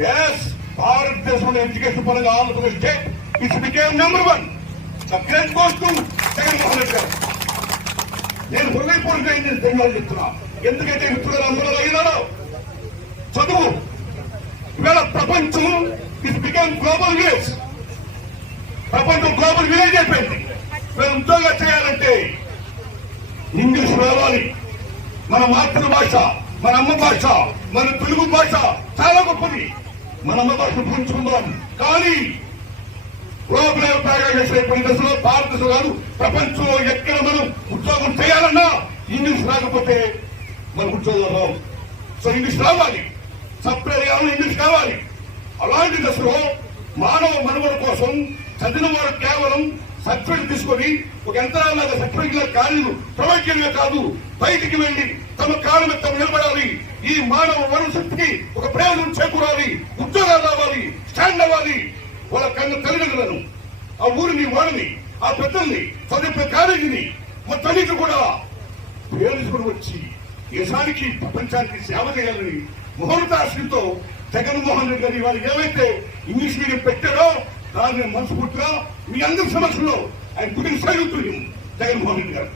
భారతదేశంలో ఎడ్యుకేషన్ పరంగా Andhra Pradesh state it's became number 1. The great goes to Jaganmohan Reddy గారు. నేను హృదయపూర్వకంగా ధన్యవాదాలు చెప్తున్నా. ఎందుకంటే మిత్రులు అందరూ అయినారో చదువు ఇవాళ ప్రపంచం ఇట్స్ బికేమ్ గ్లోబల్ విలేజ్. ప్రపంచం గ్లోబల్ విలేజ్ అయిపోయింది. మేము ఉద్యోగాలు చేయాలంటే ఇంగ్లీష్ రావాలి. మన మాతృభాష, మన అమ్మ భాష, మన తెలుగు భాష చాలా గొప్పది. మన అమ్మ భాష పుంజుకుందాం. కానీ గ్లోబల్ ప్యాకేజ్ దశలో భారతదేశం కాదు ప్రపంచంలో ఎక్కడ మనం ఉద్యోగం చేయాలన్నా ఇంగ్లీష్ రాకపోతే మన ఉద్యోగం రావు. సో ఇంగ్లీష్ రావాలి, సప్లై ఇంగ్లీష్ కావాలి. అలాంటి దశలో మానవ మనుగడ కోసం చదివిన వారు కేవలం సర్టిఫికెట్ తీసుకొని ఒక యంత్రాలాగా సర్టిఫికెట్ ఖాళీలు ప్రొవైడ్ చేయడమే కాదు, బయటికి వెళ్లి తమ కాళ్ళ మీద తమ నిలబడాలి. ఈ మానవ వనరు శక్తికి ఒక ప్రయోజనం చేకూరాలి, ఉద్యోగాలు రావాలి, స్టాండ్ అవ్వాలి. వాళ్ళ కన్న తల్లిదండ్రులను, ఆ ఊరిని, వాళ్ళని, ఆ పెద్దల్ని, చదివే కాలేజీని మొత్తానికి కూడా ప్రయోజనం వచ్చి దేశానికి ప్రపంచానికి సేవ చేయాలని మహోన్నతాశయంతో జగన్మోహన్ రెడ్డి గారి వాళ్ళు ఏవైతే ఇంగ్లీష్ మీడియం పెట్టారో దాన్ని మనస్ఫూర్తిగా మీ అందరి సమక్షంలో ఆయన పుట్టిన సైనికులు జగన్మోహన్ రెడ్డి గారు